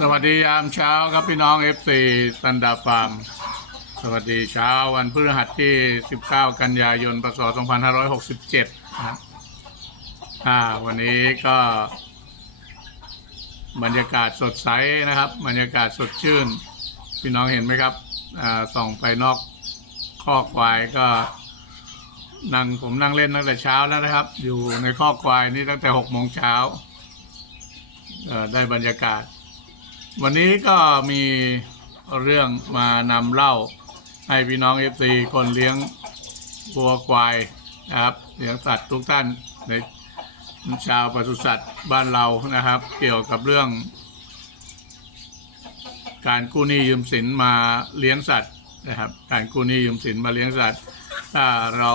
สวัสดียามเช้าครับพี่น้องเอฟซีตันดาฟาร์ม สวัสดีเช้าวันพฤหัสที่ 19 กันยายนพศ2567นะครับอ่าวันนี้ก็ บรรยากาศสดใสนะครับ บรรยากาศสดชื่น พี่น้องเห็นไหมครับอ่าส่องไปนอกคอกควายก็นั่งผมนั่งเล่นตั้งแต่เช้าแล้วนะครับ อยู่ในคอกควายนี่ตั้งแต่6โมงเช้าได้บรรยากาศ วันนี้ก็มีเรื่องมานำเล่าให้พี่น้องเอฟซีคนเลี้ยงวัวควายนะครับเลี้ยงสัตว์ทุกท่านในชาวปศุสัตว์บ้านเรานะครับ เกี่ยวกับเรื่อง การกู้หนี้ยืมสินมาเลี้ยงสัตว์นะครับ การกู้หนี้ยืมสินมาเลี้ยงสัตว์ ถ้าเรา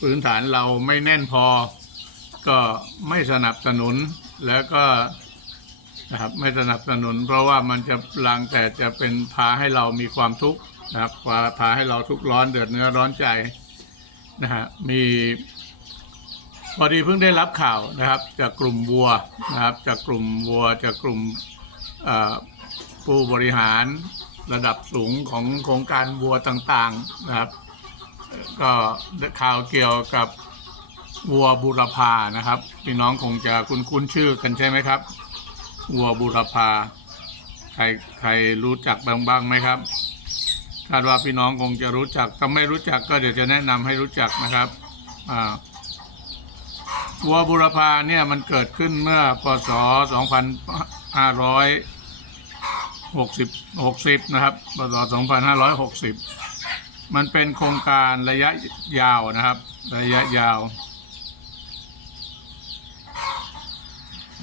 พื้นฐานเราไม่แน่นพอ ก็ไม่สนับสนุนแล้วก็ นะครับไม่สนับสนุน เพราะว่ามันจะลังแต่จะเป็นพาให้เรามีความทุกข์นะครับพาพาให้เราทุกข์ร้อนเดือดเนื้อร้อนใจนะฮะมีพอดีเพิ่งได้รับข่าวนะครับ จากกลุ่มวัวนะครับ จากกลุ่มวัวจากกลุ่มผู้บริหารระดับสูงของโครงการวัวต่างๆนะครับ ก็ข่าวเกี่ยวกับวัวบุรพานะครับพี่น้องคงจะคุ้นชื่อกันใช่ไหมครับ วัวบุรพา ใครใครรู้จักบ้างบ้างไหมครับคาดว่าพี่น้องคงจะรู้จักถ้าไม่รู้จักก็เดี๋ยวจะแนะนำให้รู้จักนะครับอ่าวัวบุรพาเนี่ยมันเกิดขึ้นเมื่อพศ 2560 60 นะครับ พศ 2560 มันเป็นโครงการระยะยาวนะครับ ระยะยาว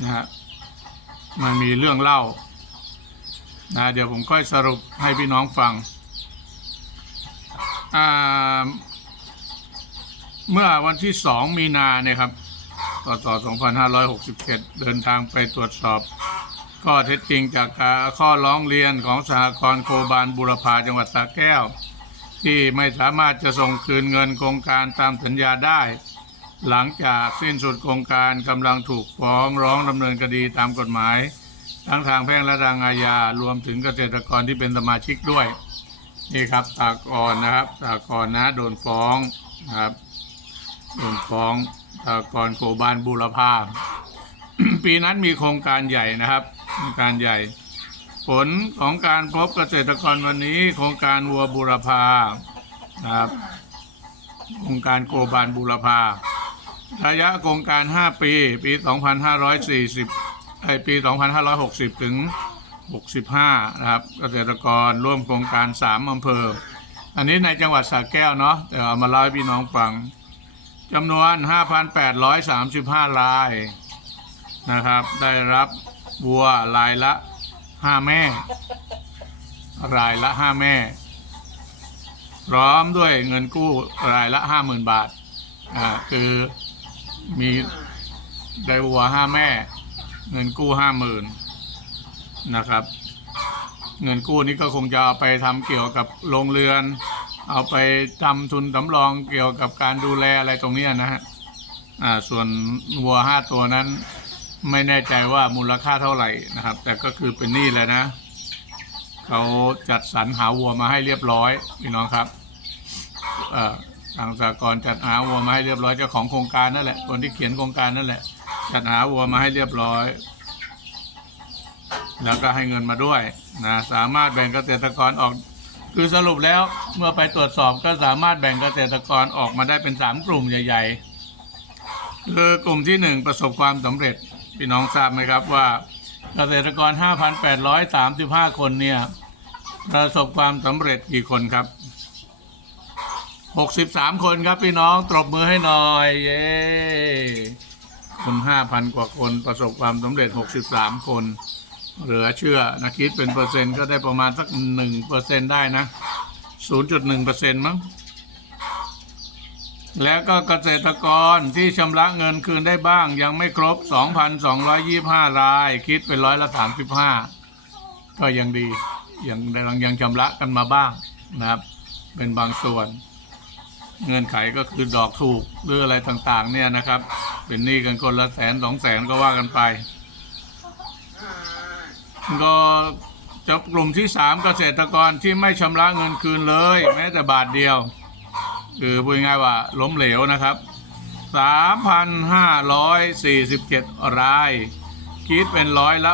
นะฮะ มันมีเรื่องเล่านะเดี๋ยวผมค่อยสรุปให้พี่น้องฟัง เมื่อวันที่สองมีนาเนี่ยครับพศ2567 เดินทางไปตรวจสอบ ข้อเท็จจริงจากข้อร้องเรียนของสหกรณ์โคบาลบุรพาจังหวัดสระแก้ว ที่ไม่สามารถจะส่งคืนเงินโครงการตามสัญญาได้ หลังจากสิ้นสุดโครงการกำลังถูกฟ้องร้องดำเนินคดีตามกฎหมาย ทั้งทางแพ่งและทางอาญารวมถึงเกษตรกรที่เป็นสมาชิกด้วย นี่ครับสากรนะครับสากรนะโดนฟ้องนะครับโดนฟ้องสากรโกบานบูรพาปีนั้นมีโครงการใหญ่นะครับโครงการใหญ่ ผลของการพบเกษตรกรวันนี้ โครงการวัวบูรพานะครับโครงการโกบานบูรพา ระยะโครงการ 5 ปี ปี 2540ไอปี 2560 ถึง 65 นะครับ เกษตรกรร่วมโครงการ 3อำเภอ อันนี้ในจังหวัดสระแก้วเนาะแต่เอามาเล่าให้พี่น้องฟังจำนวน 5,835รายนะครับ ได้รับวัวรายละ 5 แม่ รายละ 5 แม่ พร้อมด้วยเงินกู้รายละ 50,000 บาท อ่า คือ มีได้วัวห้าแม่ เงินกู้ห้าหมื่นนะครับ เงินกู้นี้ก็คงจะเอาไปทำเกี่ยวกับโรงเรือน เอาไปทำทุนสำรองเกี่ยวกับการดูแลอะไรตรงนี้นะฮะอ่าส่วนวัวห้าตัวนั้น ไม่แน่ใจว่ามูลค่าเท่าไหร่นะครับ แต่ก็คือเป็นหนี้เลยนะเขาจัดสรรหาวัวมาให้เรียบร้อยพี่น้องครับ เอ่อ ทางสากลจัดหาวัวมาให้เรียบร้อยเจ้าของโครงการนั่นแหละคนที่เขียนโครงการนั่นแหละ จัดหาวัวมาให้เรียบร้อย แล้วก็ให้เงินมาด้วยนะสามารถแบ่งเกษตรกรออก คือสรุปแล้วเมื่อไปตรวจสอบก็สามารถแบ่งเกษตรกรออกมาได้เป็นสามกลุ่มใหญ่ๆคือกลุ่มที่หนึ่งประสบความสำเร็จพี่น้องทราบไหมครับว่าเกษตรกร 5,835 คนเนี่ยประสบความสำเร็จกี่คนครับ 63คนครับพี่น้องตบมือให้หน่อย เย้คุณ5,000กว่าคนประสบความสำเร็จ63คน เหลือเชื่อนะคิดเป็นเปอร์เซ็นต์ก็ได้ประมาณสัก1เปอร์เซ็นต์ได้นะ0.1เปอร์เซ็นต์มั้งแล้วก็เกษตรกรที่ชำระเงินคืนได้บ้าง ยังไม่ครบ 2,225 ราย คิดเป็นร้อยละ35 ก็ยังดี ยังยังยังชำระกันมาบ้างนะครับ เป็นบางส่วน เงื่อนไขก็คือดอกถูกหรืออะไรต่างๆ เนี่ยนะครับ เป็นหนี้กันคนละแสนสองแสนก็ว่ากันไป ก็จะกลุ่มที่สามเกษตรกรที่ไม่ชำระเงินคืนเลย แม้แต่บาทเดียว คือพูดง่ายว่าล้มเหลวนะครับ3,547 ราย คิดเป็นร้อยละ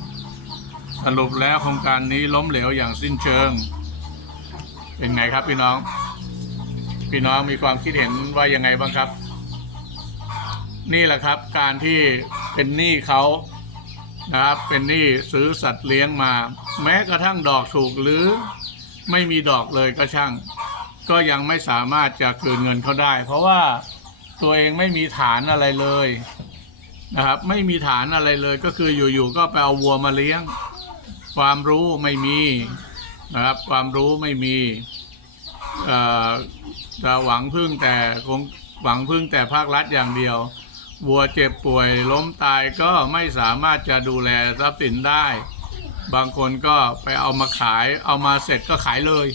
63 สรุปแล้วโครงการนี้ล้มเหลวอย่างสิ้นเชิง เป็นไงครับพี่น้อง พี่น้องมีความคิดเห็นว่ายังไงบ้างครับ นี่แหละครับ การที่เป็นหนี้เขานะครับ เป็นหนี้ซื้อสัตว์เลี้ยงมา แม้กระทั่งดอกถูกหรือไม่มีดอกเลยก็ช่าง ก็ยังไม่สามารถจะคืนเงินเขาได้ เพราะว่าตัวเองไม่มีฐานอะไรเลยนะครับ ไม่มีฐานอะไรเลยก็คืออยู่ๆก็ไปเอาวัวมาเลี้ยง ความรู้ไม่มีนะครับ ความรู้ไม่มีเอ่อ จะหวังพึ่งแต่คงหวังพึ่งแต่ภาครัฐอย่างเดียว วัวเจ็บป่วยล้มตายก็ไม่สามารถจะดูแลทรัพย์สินได้ บางคนก็ไปเอามาขายเอามาเสร็จก็ขายเลย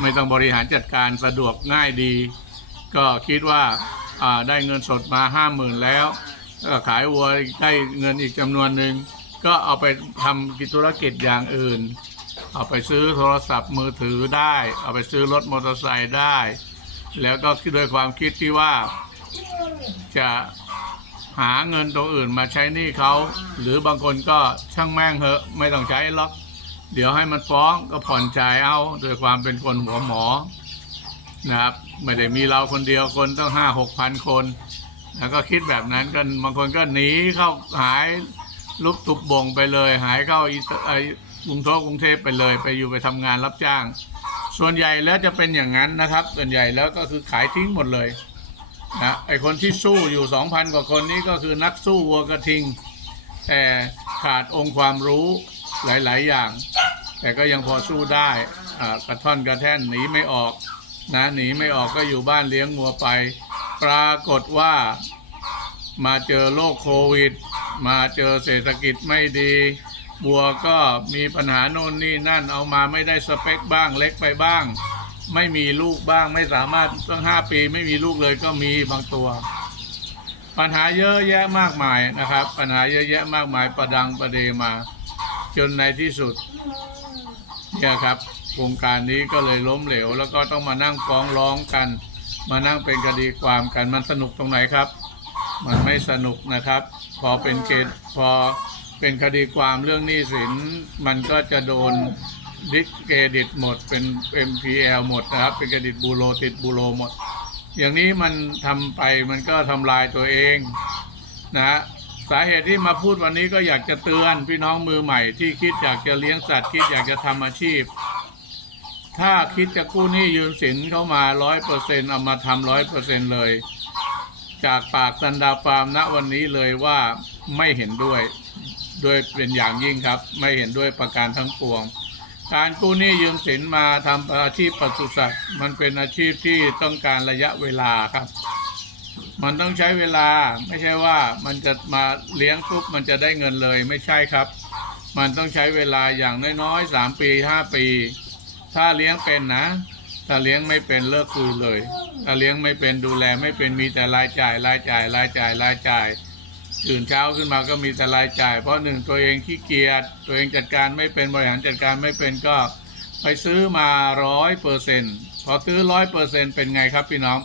ไม่ต้องบริหารจัดการสะดวกง่ายดี ก็คิดว่าได้เงินสดมาห้าหมื่นแล้วก็ขายวัวได้เงินอีกจำนวนหนึ่งก็เอาไปทำกิจธุรกิจอย่างอื่น เอาไปซื้อโทรศัพท์มือถือได้ เอาไปซื้อรถมอเตอร์ไซค์ได้ แล้วก็คิดโดยความคิดที่ว่าจะหาเงินตัวอื่นมาใช้หนี้เขา หรือบางคนก็ช่างแม่งเหอะ ไม่ต้องใช้หรอก เดี๋ยวให้มันฟ้องก็ผ่อนจ่ายเอาโดยความเป็นคนหัวหมอนะครับไม่ได้มีเราคนเดียวคนต้องห้าหกพันคนแล้วก็คิดแบบนั้นกันบางคนก็หนีเข้าหายลุกตุบบงไปเลย หายเข้าอีไอ กรุงเทพกรุงเทพไปเลย ไปอยู่ไปทำงานรับจ้าง ส่วนใหญ่แล้วจะเป็นอย่างนั้นนะครับ ส่วนใหญ่แล้วก็คือขายทิ้งหมดเลยนะไอคนที่สู้อยู่สองพันกว่าคนนี้ก็คือนักสู้วัวกระทิง แต่ขาดองค์ความรู้หลาย ๆ อย่าง แต่ก็ยังพอสู้ได้กระท่อนกระแท่นหนีไม่ออกนะหนีไม่ออกก็อยู่บ้านเลี้ยงงัวไป ปรากฏว่ามาเจอโรคโควิด มาเจอเศรษฐกิจไม่ดี บัวก็มีปัญหาโน่นนี่นั่นเอามาไม่ได้สเปคบ้างเล็กไปบ้าง ไม่มีลูกบ้างไม่สามารถตั้งห้าปี ไม่มีลูกเลยก็มีบางตัว ปัญหาเยอะแยะมากมายนะครับ ปัญหาเยอะแยะมากมายประดังประเดมา จนในที่สุดเนี่ยครับโครงการนี้ก็เลยล้มเหลว แล้วก็ต้องมานั่งฟ้องร้องกัน มานั่งเป็นคดีความกันมันสนุกตรงไหนครับ มันไม่สนุกนะครับ พอเป็นเกณฑ์พอ เป็นคดีความเรื่องหนี้สิน มันก็จะโดนดิสเครดิตหมดเป็น MPL หมดนะครับ เป็นเครดิตบูโรติดบูโรหมด อย่างนี้มันทำไปมันก็ทำลายตัวเองนะฮะสาเหตุที่มาพูดวันนี้ก็อยากจะเตือนพี่น้องมือใหม่ที่คิดอยากจะเลี้ยงสัตว์คิดอยากจะทำอาชีพ ถ้าคิดจะกู้หนี้ยืมสินเข้ามาร้อยเปอร์เซ็นเอามาทำร้อยเปอร์เซ็นเลย จากปากซันดาฟาร์มณวันนี้เลยว่าไม่เห็นด้วย ด้วยเป็นอย่างยิ่งครับ ไม่เห็นด้วยประการทั้งปวง การกู้หนี้ยืมสินมาทำอาชีพปศุสัตว์ มันเป็นอาชีพที่ต้องการระยะเวลาครับ มันต้องใช้เวลาไม่ใช่ว่ามันจะมาเลี้ยงปุ๊บมันจะได้เงินเลยไม่ใช่ครับ มันต้องใช้เวลาอย่างน้อยๆสามปีห้าปี ถ้าเลี้ยงเป็นนะ ถ้าเลี้ยงไม่เป็นเลิกคืนเลย ถ้าเลี้ยงไม่เป็นดูแลไม่เป็นมีแต่รายจ่ายรายจ่ายรายจ่ายรายจ่าย ตื่นเช้าขึ้นมาก็มีแต่รายจ่าย เพราะหนึ่งตัวเองขี้เกียจตัวเองจัดการไม่เป็นบริหารจัดการไม่เป็นก็ ไปซื้อมาร้อยเปอร์เซ็นต์พอซื้อร้อยเปอร์เซ็นต์เป็นไงครับพี่น้อง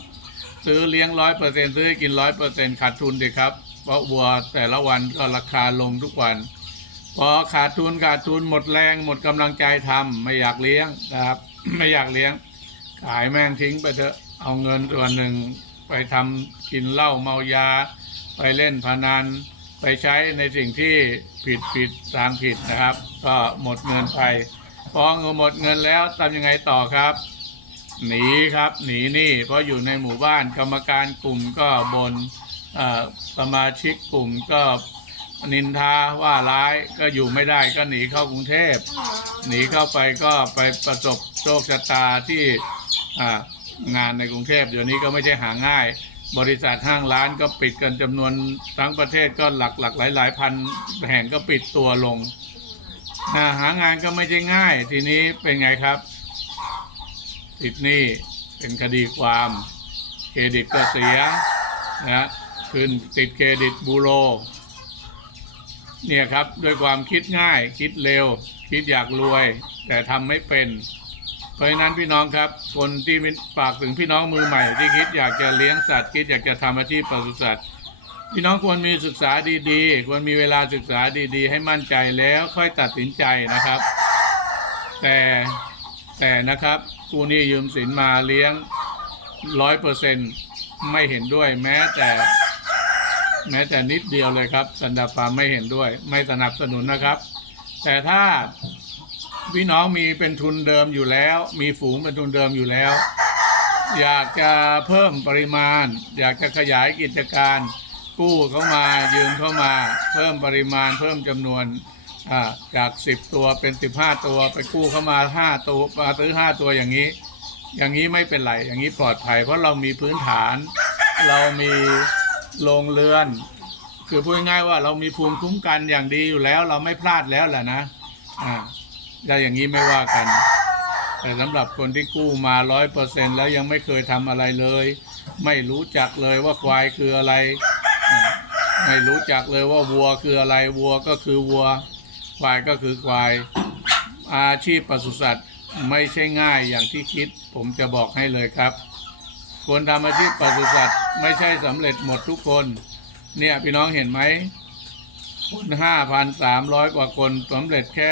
ซื้อเลี้ยงร้อยเปอร์เซ็นต์ซื้อให้กินร้อยเปอร์เซ็นต์ขาดทุนดิครับ เพราะวัวแต่ละวันก็ราคาลงทุกวัน พอขาดทุนขาดทุนหมดแรงหมดกำลังใจทำไม่อยากเลี้ยงนะครับ ไม่อยากเลี้ยง ขายแม่งทิ้งไปเถอะเอาเงินส่วนหนึ่งไปทำกินเหล้าเมายา ไปเล่นพนันไปใช้ในสิ่งที่ผิดผิดทางผิดนะครับ ก็หมดเงินไปพอเงินหมดเงินแล้วทำยังไงต่อครับ หนีครับหนีนี่เพราะอยู่ในหมู่บ้านกรรมการกลุ่มก็บนสมาชิกกลุ่มก็นินทาว่าร้ายก็อยู่ไม่ได้ก็หนีเข้ากรุงเทพ หนีเข้าไปก็ไปประสบโชคชะตาที่งานในกรุงเทพเดี๋ยวนี้ก็ไม่ใช่หาง่าย บริษัทห้างร้านก็ปิดกันจำนวนทั้งประเทศก็หลักหลักหลายหลายพันแห่งก็ปิดตัวลงาหางานก็ไม่ใช่ง่าย ทีนี้เป็นไงครับ ติดหนี้เป็นคดีความเครดิตก็เสียนะคืนติดเครดิตบูโรเนี่ยครับด้วยความคิดง่ายคิดเร็ว คิดอยากรวย แต่ทำไม่เป็น ราะฉะนั้นพี่น้องครับ คนที่ฝากถึงพี่น้องมือใหม่ที่คิดอยากจะเลี้ยงสัตว์คิดอยากจะทำอาชีพปศุสัตว์พี่น้องควรมีศึกษาดีๆ ควรมีเวลาศึกษาดีๆ ให้มั่นใจแล้วค่อยตัดสินใจนะครับ แต่แต่นะครับกูนี้ยืมสินมาเลี้ยงร้อยเปอร์เซ็นไม่เห็นด้วยแม้แต่แม้แต่นิดเดียวเลยครับสันดาปาไม่เห็นด้วย ไม่สนับสนุนนะครับ แต่ถ้า พี่น้องมีเป็นทุนเดิมอยู่แล้ว มีฝูงเป็นทุนเดิมอยู่แล้ว อยากจะเพิ่มปริมาณ อยากจะขยายกิจการกู้เข้ามายืมเข้ามา เพิ่มปริมาณ เพิ่มจำนวนจาก10ตัวเป็น15ตัวไปกู้เข้ามา5ตัวมาซื้อ5ตัวอย่างนี้ อย่างนี้ไม่เป็นไรอย่างนี้ปลอดภัย เพราะเรามีพื้นฐาน เรามีโรงเรือน คือพูดง่ายว่าเรามีภูมิคุ้มกันอย่างดีอยู่แล้ว เราไม่พลาดแล้วแหละนะอ่า ได้อย่างนี้ไม่ว่ากัน แต่สำหรับคนที่กู้มาร้อยเปอร์เซ็นแล้วยังไม่เคยทำอะไรเลย ไม่รู้จักเลยว่าควายคืออะไร ไม่รู้จักเลยว่าวัวคืออะไร วัวก็คือวัว ควายก็คือควาย อาชีพปศุสัตว์ไม่ใช่ง่ายอย่างที่คิด ผมจะบอกให้เลยครับคนทำอาชีพปศุสัตว์ไม่ใช่สำเร็จหมดทุกคน เนี่ยพี่น้องเห็นไหมคนห้าพันสามร้อยกว่าคนสำเร็จแค่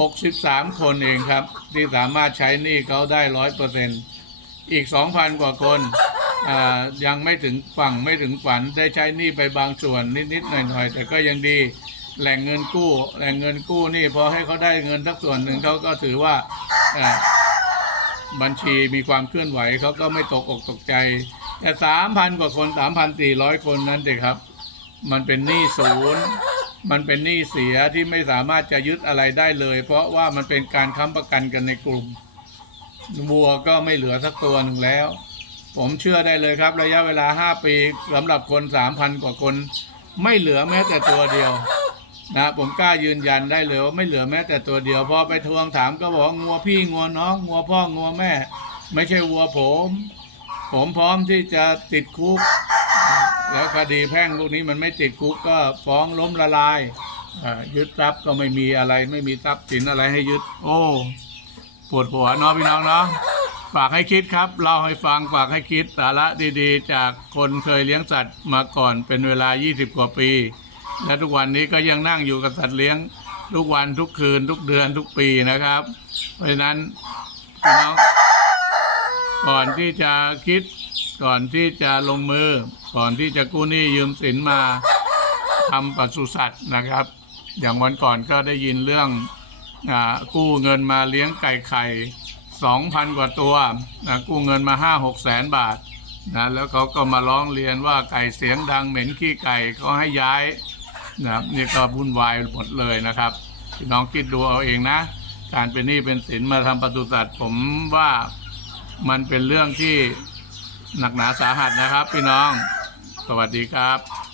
หกสิบสามคนเองครับ ที่สามารถใช้หนี้เขาได้ร้อยเปอร์เซ็นต์อีกสองพันกว่าคนยังไม่ถึงฝั่งไม่ถึงฝันได้ใช้หนี้ไปบางส่วนนิดๆหน่อยๆ แต่ก็ยังดีแหล่งเงินกู้ แหล่งเงินกู้นี่พอให้เขาได้เงินสักส่วนหนึ่งเขาก็ถือว่าอ่าบัญชีมีความเคลื่อนไหวเขาก็ไม่ตกอกตกใจ แต่สามพันกว่าคนสามพันสี่ร้อยคนนั้นเด็กครับ มันเป็นหนี้ศูนย์ มันเป็นหนี้เสียที่ไม่สามารถจะยึดอะไรได้เลย เพราะว่ามันเป็นการค้ำประกันกันในกลุ่มวัวก็ไม่เหลือสักตัวหนึ่งแล้ว ผมเชื่อได้เลยครับ ระยะเวลาห้าปีสำหรับคนสามพันกว่าคน ไม่เหลือแม้แต่ตัวเดียวนะผมกล้ายืนยันได้เลยว่าไม่เหลือแม้แต่ตัวเดียวพอไปทวงถามก็บอกงัวพี่งัวน้องงัวพ่องัวแม่ ไม่ใช่วัวผม ผมพร้อมที่จะติดคุก แล้วคดีแพ่งลูกนี้มันไม่ติดคุกก็ฟ้องล้มละลายยึดทรัพย์ก็ไม่มีอะไรไม่มีทรัพย์สินอะไรให้ยึด โอ้ปวดหัวเนาะพี่น้องเนาะฝากให้คิดครับเล่าให้ฟังฝากให้คิดสาระดีๆ จากคนเคยเลี้ยงสัตว์มาก่อนเป็นเวลา 20 กว่าปี และทุกวันนี้ก็ยังนั่งอยู่กับสัตว์เลี้ยงทุกวันทุกคืนทุกเดือนทุกปีนะครับ เพราะฉะนั้นพี่น้องก่อนที่จะคิดก่อนที่จะลงมือ ก่อนที่จะกู้หนี้ยืมสินมาทำปศุสัตว์นะครับ อย่างวันก่อนก็ได้ยินเรื่องอกู้เงินมาเลี้ยงไก่ไข่สองพันกว่าตัวนะกู้เงินมาห้าหกแสนบาทนะแล้วเขาก็มาร้องเรียนว่าไก่เสียงดังเหม็นขี้ไก่เขาให้ย้ายนะนี่ก็วุ่นวายหมดเลยนะครับพี่น้องคิดดูเอาเองนะ การเป็นหนี้เป็นสินมาทำปศุสัตว์ผมว่ามันเป็นเรื่องที่หนักหนาสาหัสนะครับพี่น้อง สวัสดีครับ